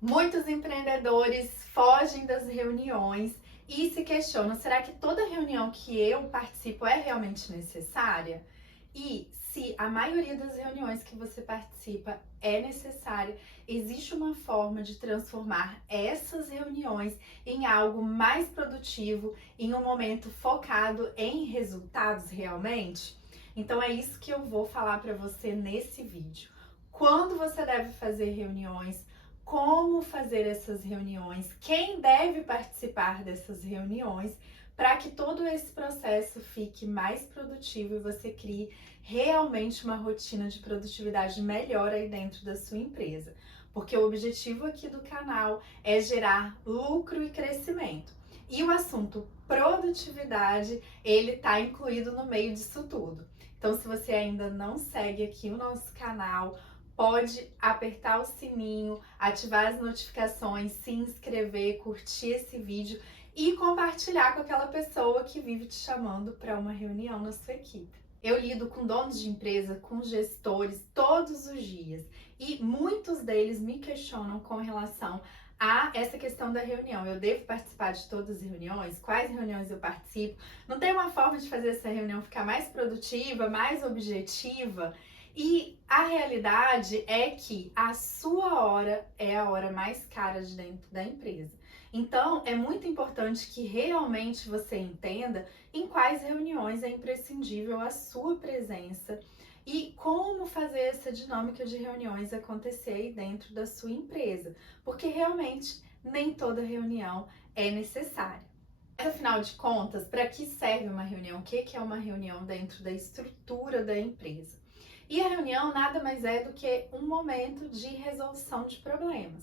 Muitos empreendedores fogem das reuniões e se questionam: será que toda reunião que eu participo é realmente necessária? E se a maioria das reuniões que você participa é necessária, existe uma forma de transformar essas reuniões em algo mais produtivo, em um momento focado em resultados realmente? Então é isso que eu vou falar para você nesse vídeo. Quando você deve fazer reuniões, como fazer essas reuniões, quem deve participar dessas reuniões, para que todo esse processo fique mais produtivo e você crie realmente uma rotina de produtividade melhor aí dentro da sua empresa. Porque o objetivo aqui do canal é gerar lucro e crescimento. E o assunto produtividade, ele está incluído no meio disso tudo. Então, se você ainda não segue aqui o nosso canal, pode apertar o sininho, ativar as notificações, se inscrever, curtir esse vídeo e compartilhar com aquela pessoa que vive te chamando para uma reunião na sua equipe. Eu lido com donos de empresa, com gestores todos os dias e muitos deles me questionam com relação a essa questão da reunião. Eu devo participar de todas as reuniões? Quais reuniões eu participo? Não tem uma forma de fazer essa reunião ficar mais produtiva, mais objetiva? E a realidade é que a sua hora é a hora mais cara de dentro da empresa. Então, é muito importante que realmente você entenda em quais reuniões é imprescindível a sua presença e como fazer essa dinâmica de reuniões acontecer aí dentro da sua empresa, porque realmente nem toda reunião é necessária. Mas, afinal de contas, para que serve uma reunião? O que é uma reunião dentro da estrutura da empresa? E a reunião nada mais é do que um momento de resolução de problemas.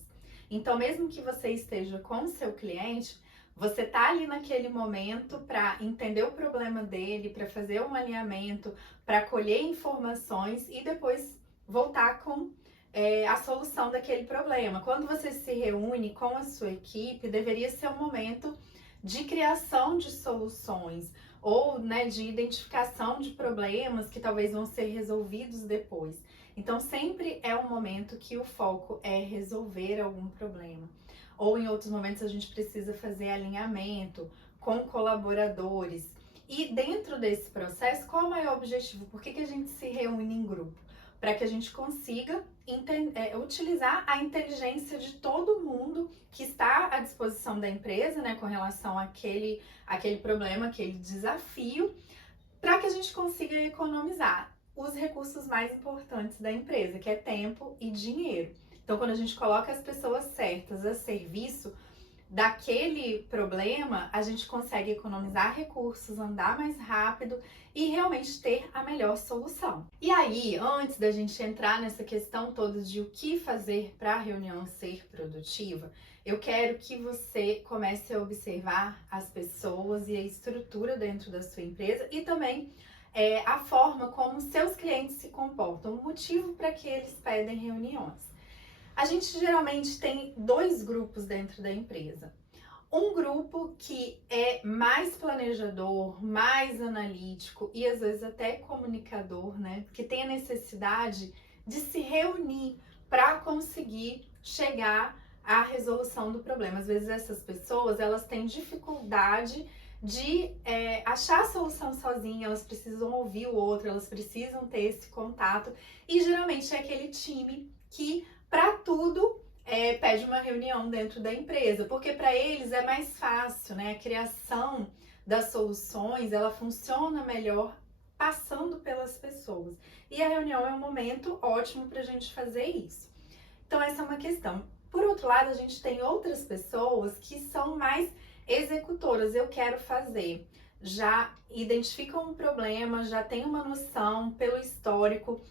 Então, mesmo que você esteja com o seu cliente, você tá ali naquele momento para entender o problema dele, para fazer um alinhamento, para colher informações e depois voltar com a solução daquele problema. Quando você se reúne com a sua equipe, deveria ser um momento de criação de soluções ou, de identificação de problemas que talvez vão ser resolvidos depois. Então, sempre é um momento que o foco é resolver algum problema. Ou em outros momentos a gente precisa fazer alinhamento com colaboradores. E dentro desse processo, qual é o maior objetivo? Por que a gente se reúne em grupo? Para que a gente consiga utilizar a inteligência de todo mundo que está à disposição da empresa, com relação àquele problema, aquele desafio, para que a gente consiga economizar os recursos mais importantes da empresa, que é tempo e dinheiro. Então, quando a gente coloca as pessoas certas a serviço daquele problema, a gente consegue economizar recursos, andar mais rápido e realmente ter a melhor solução. E aí, antes da gente entrar nessa questão toda de o que fazer para a reunião ser produtiva, eu quero que você comece a observar as pessoas e a estrutura dentro da sua empresa e também a forma como seus clientes se comportam, o motivo para que eles pedem reuniões. A gente geralmente tem dois grupos dentro da empresa. Um grupo que é mais planejador, mais analítico e às vezes até comunicador, que tem a necessidade de se reunir para conseguir chegar à resolução do problema. Às vezes essas pessoas, elas têm dificuldade de achar a solução sozinha, elas precisam ouvir o outro, elas precisam ter esse contato e geralmente é aquele time que para tudo pede uma reunião dentro da empresa, porque para eles é mais fácil, a criação das soluções, ela funciona melhor passando pelas pessoas. E a reunião é um momento ótimo para a gente fazer isso. Então essa é uma questão. Por outro lado, a gente tem outras pessoas que são mais executoras. Eu quero fazer. Já identificam um problema, já tem uma noção pelo histórico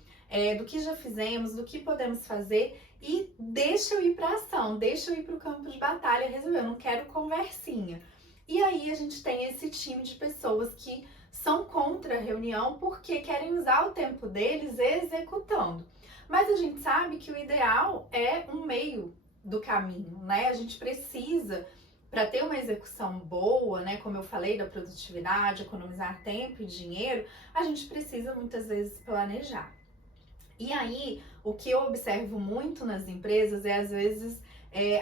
do que já fizemos, do que podemos fazer e deixa eu ir para ação, deixa eu ir para o campo de batalha resolver, eu não quero conversinha. E aí a gente tem esse time de pessoas que são contra a reunião porque querem usar o tempo deles executando. Mas a gente sabe que o ideal é um meio do caminho, A gente precisa, para ter uma execução boa, como eu falei, da produtividade, economizar tempo e dinheiro, a gente precisa muitas vezes planejar. E aí, o que eu observo muito nas empresas é, às vezes,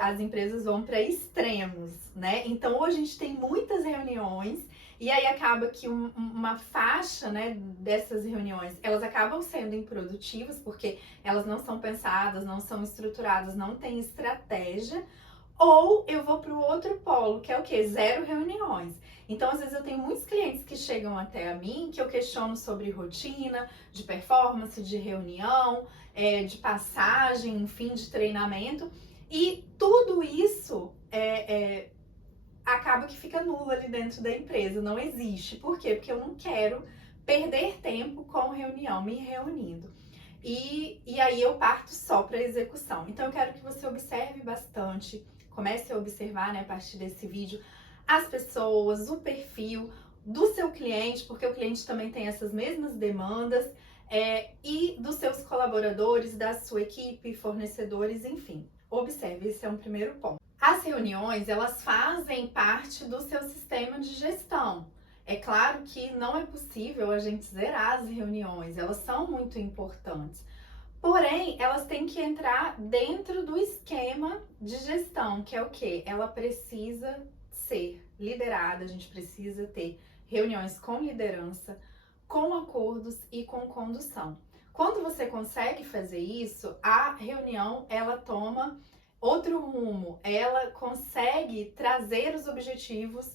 as empresas vão para extremos, né? Então hoje a gente tem muitas reuniões e aí acaba que uma faixa, né, dessas reuniões, elas acabam sendo improdutivas porque elas não são pensadas, não são estruturadas, não tem estratégia. Ou eu vou para o outro polo, que é o quê? 0 reuniões. Então, às vezes, eu tenho muitos clientes que chegam até a mim, que eu questiono sobre rotina, de performance, de reunião, de passagem, enfim, de treinamento. E tudo isso acaba que fica nulo ali dentro da empresa, não existe. Por quê? Porque eu não quero perder tempo com reunião, me reunindo. E aí eu parto só para execução. Então, eu quero que você observe bastante, comece a observar, né, a partir desse vídeo, as pessoas, o perfil do seu cliente, porque o cliente também tem essas mesmas demandas, e dos seus colaboradores, da sua equipe, fornecedores, enfim. Observe, esse é um primeiro ponto. As reuniões, elas fazem parte do seu sistema de gestão. É claro que não é possível a gente zerar as reuniões, elas são muito importantes. Porém, elas têm que entrar dentro do esquema de gestão, que é o quê? Ela precisa ser liderada, a gente precisa ter reuniões com liderança, com acordos e com condução. Quando você consegue fazer isso, a reunião ela toma outro rumo, ela consegue trazer os objetivos,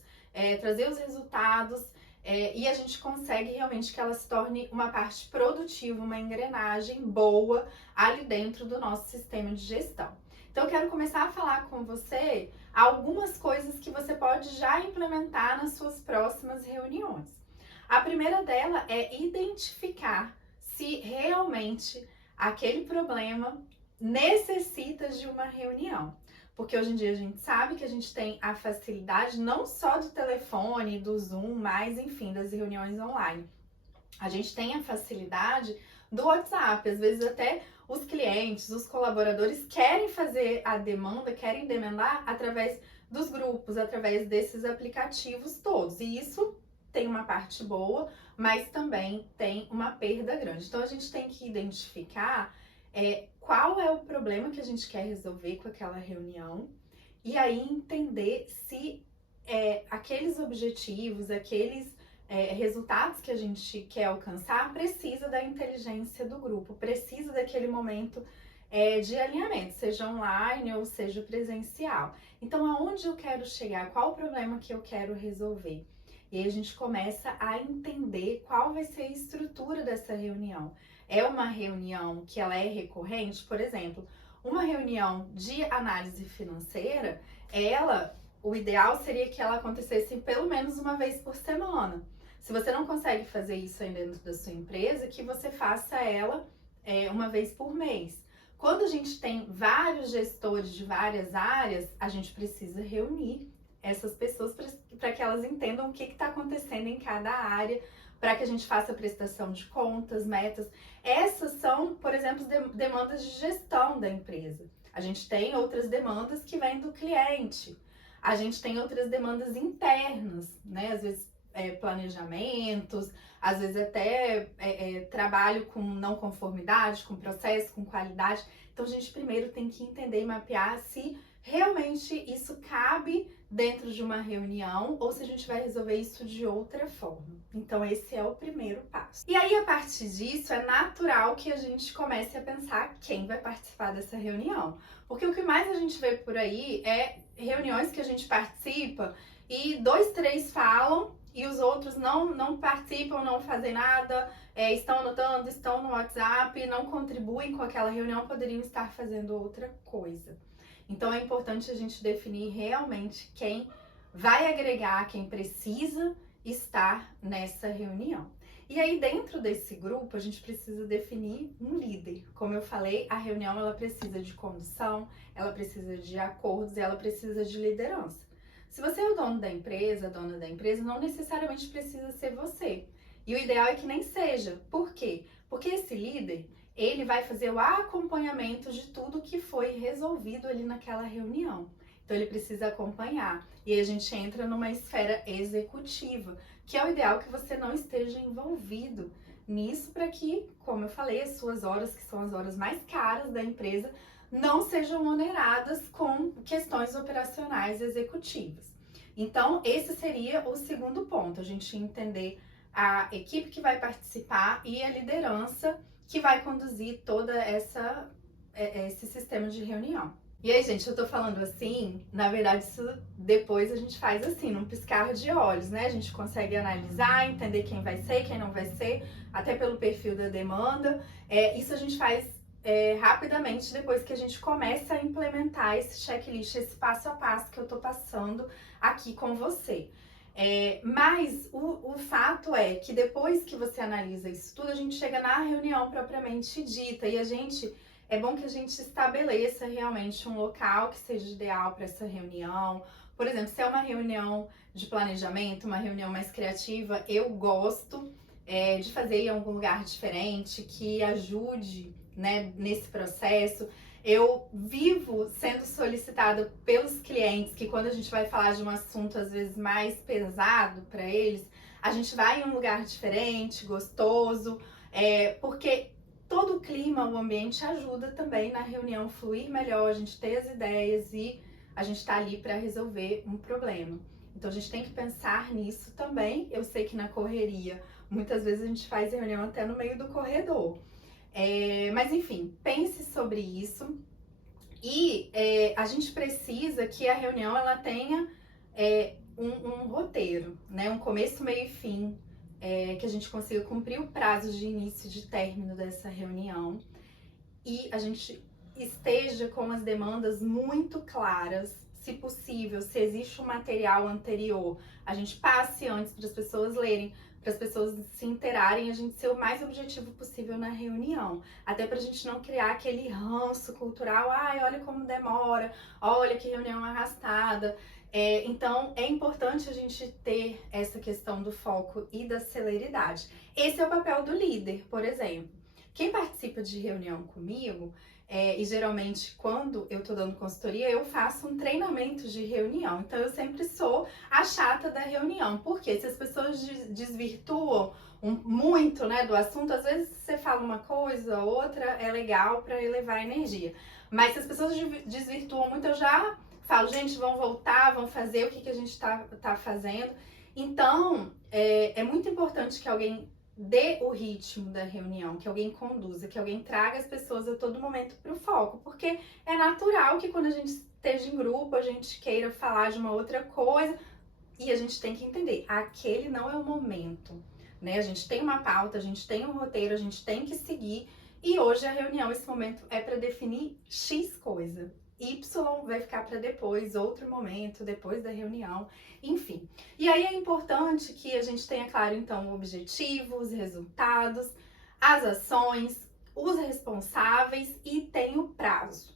trazer os resultados, e a gente consegue realmente que ela se torne uma parte produtiva, uma engrenagem boa ali dentro do nosso sistema de gestão. Então, eu quero começar a falar com você algumas coisas que você pode já implementar nas suas próximas reuniões. A primeira dela é identificar se realmente aquele problema necessita de uma reunião. Porque hoje em dia a gente sabe que a gente tem a facilidade não só do telefone, do Zoom, mas enfim, das reuniões online. A gente tem a facilidade do WhatsApp, às vezes até os clientes, os colaboradores querem fazer a demanda, querem demandar através dos grupos, através desses aplicativos todos. E isso tem uma parte boa, mas também tem uma perda grande. Então a gente tem que identificar qual é o problema que a gente quer resolver com aquela reunião e aí entender se aqueles objetivos, aqueles resultados que a gente quer alcançar precisa da inteligência do grupo, precisa daquele momento de alinhamento, seja online ou seja presencial. Então, aonde eu quero chegar? Qual o problema que eu quero resolver? E aí a gente começa a entender qual vai ser a estrutura dessa reunião. É uma reunião que ela é recorrente? Por exemplo, uma reunião de análise financeira, o ideal seria que ela acontecesse pelo menos uma vez por semana. Se você não consegue fazer isso aí dentro da sua empresa, que você faça ela uma vez por mês. Quando a gente tem vários gestores de várias áreas, a gente precisa reunir essas pessoas para que elas entendam o que está acontecendo em cada área, para que a gente faça prestação de contas, metas. Essas são, por exemplo, demandas de gestão da empresa. A gente tem outras demandas que vêm do cliente. A gente tem outras demandas internas, né? Às vezes planejamentos, às vezes até trabalho com não conformidade, com processo, com qualidade. Então a gente primeiro tem que entender e mapear se realmente isso cabe dentro de uma reunião ou se a gente vai resolver isso de outra forma. Então esse é o primeiro passo. E aí a partir disso é natural que a gente comece a pensar quem vai participar dessa reunião. Porque o que mais a gente vê por aí é reuniões que a gente participa e 2, 3 falam e os outros não participam, não fazem nada, estão anotando, estão no WhatsApp, não contribuem com aquela reunião, poderiam estar fazendo outra coisa. Então é importante a gente definir realmente quem vai agregar, quem precisa estar nessa reunião. E aí dentro desse grupo a gente precisa definir um líder. Como eu falei, a reunião ela precisa de condução, ela precisa de acordos, ela precisa de liderança. Se você é o dono da empresa, a dona da empresa, não necessariamente precisa ser você. E o ideal é que nem seja. Por quê? Porque esse líder, ele vai fazer o acompanhamento de tudo que foi resolvido ali naquela reunião. Então ele precisa acompanhar. E aí a gente entra numa esfera executiva, que é o ideal que você não esteja envolvido nisso para que, como eu falei, as suas horas, que são as horas mais caras da empresa, não sejam oneradas com questões operacionais executivas. Então, esse seria o segundo ponto, a gente entender a equipe que vai participar e a liderança que vai conduzir toda esse sistema de reunião. E aí, gente, eu tô falando assim, na verdade, isso depois a gente faz assim, num piscar de olhos, né? A gente consegue analisar, entender quem vai ser, quem não vai ser, até pelo perfil da demanda. Isso a gente faz rapidamente depois que a gente começa a implementar esse checklist, esse passo a passo que eu tô passando aqui com você. Mas o fato é que depois que você analisa isso tudo, a gente chega na reunião propriamente dita e é bom que a gente estabeleça realmente um local que seja ideal para essa reunião. Por exemplo, se é uma reunião de planejamento, uma reunião mais criativa, eu gosto de fazer em algum lugar diferente, que ajude, né, nesse processo. Eu vivo sendo solicitada pelos clientes que quando a gente vai falar de um assunto às vezes mais pesado para eles, a gente vai em um lugar diferente, gostoso, porque todo o clima, o ambiente ajuda também na reunião fluir melhor, a gente ter as ideias e a gente tá ali para resolver um problema. Então a gente tem que pensar nisso também. Eu sei que na correria, muitas vezes a gente faz reunião até no meio do corredor. Mas enfim, pense sobre isso e a gente precisa que a reunião ela tenha um roteiro, né? Um começo, meio e fim, que a gente consiga cumprir o prazo de início e de término dessa reunião e a gente esteja com as demandas muito claras, se possível, se existe um material anterior, a gente passe antes para as pessoas lerem, para as pessoas se interarem, a gente ser o mais objetivo possível na reunião. Até para a gente não criar aquele ranço cultural, ai, olha como demora, olha que reunião arrastada. Então, é importante a gente ter essa questão do foco e da celeridade. Esse é o papel do líder, por exemplo. Quem participa de reunião comigo, e geralmente quando eu tô dando consultoria, eu faço um treinamento de reunião. Então, eu sempre sou a chata da reunião. Porque se as pessoas desvirtuam muito, né, do assunto, às vezes você fala uma coisa, outra é legal para elevar a energia. Mas se as pessoas desvirtuam muito, eu já falo, gente, vão voltar, vão fazer o que a gente tá fazendo. Então, é muito importante que alguém dê o ritmo da reunião, que alguém conduza, que alguém traga as pessoas a todo momento para o foco, porque é natural que quando a gente esteja em grupo, a gente queira falar de uma outra coisa e a gente tem que entender, aquele não é o momento, né? A gente tem uma pauta, a gente tem um roteiro, a gente tem que seguir e hoje a reunião, esse momento é para definir X coisa. Y vai ficar para depois, outro momento, depois da reunião, enfim. E aí é importante que a gente tenha claro, então, o objetivo, os resultados, as ações, os responsáveis e tem o prazo.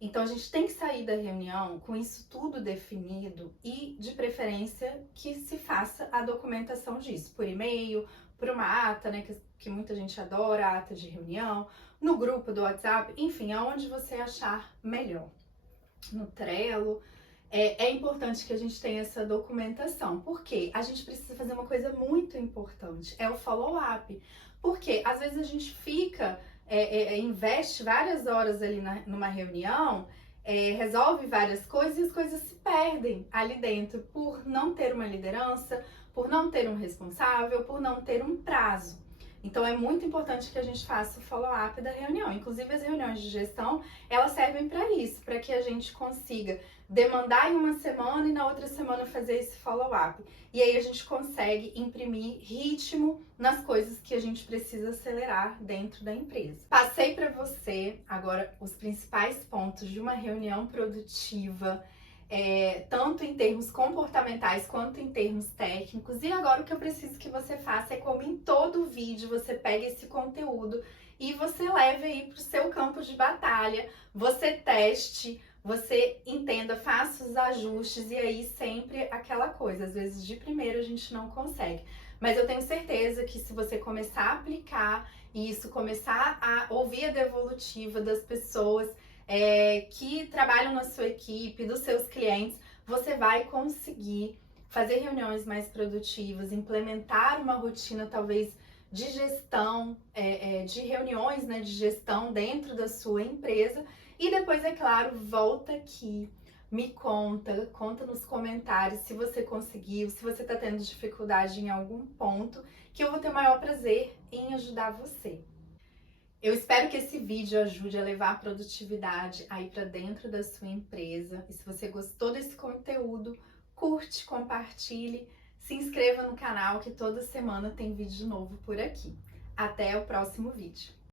Então, a gente tem que sair da reunião com isso tudo definido e, de preferência, que se faça a documentação disso, por e-mail, por uma ata, né, que muita gente adora, ata de reunião, no grupo do WhatsApp, enfim, aonde você achar melhor. No Trello, é importante que a gente tenha essa documentação, porque a gente precisa fazer uma coisa muito importante, é o follow-up, porque às vezes a gente fica, investe várias horas ali numa reunião, resolve várias coisas e as coisas se perdem ali dentro por não ter uma liderança, por não ter um responsável, por não ter um prazo. Então é muito importante que a gente faça o follow-up da reunião. Inclusive as reuniões de gestão, elas servem para isso, para que a gente consiga demandar em uma semana e na outra semana fazer esse follow-up. E aí a gente consegue imprimir ritmo nas coisas que a gente precisa acelerar dentro da empresa. Passei para você agora os principais pontos de uma reunião produtiva, tanto em termos comportamentais quanto em termos técnicos. E agora o que eu preciso que você faça é como em todo vídeo, você pega esse conteúdo e você leve aí para o seu campo de batalha, você teste, você entenda, faça os ajustes e aí sempre aquela coisa. Às vezes de primeiro a gente não consegue, mas eu tenho certeza que se você começar a aplicar isso, começar a ouvir a devolutiva das pessoas que trabalham na sua equipe, dos seus clientes, você vai conseguir fazer reuniões mais produtivas, implementar uma rotina talvez de gestão, de reuniões, né, de gestão dentro da sua empresa E depois, é claro, volta aqui, me conta nos comentários se você conseguiu, se você tá tendo dificuldade em algum ponto, que eu vou ter o maior prazer em ajudar você. Eu espero que esse vídeo ajude a levar a produtividade aí para dentro da sua empresa. E se você gostou desse conteúdo, curte, compartilhe, se inscreva no canal que toda semana tem vídeo novo por aqui. Até o próximo vídeo.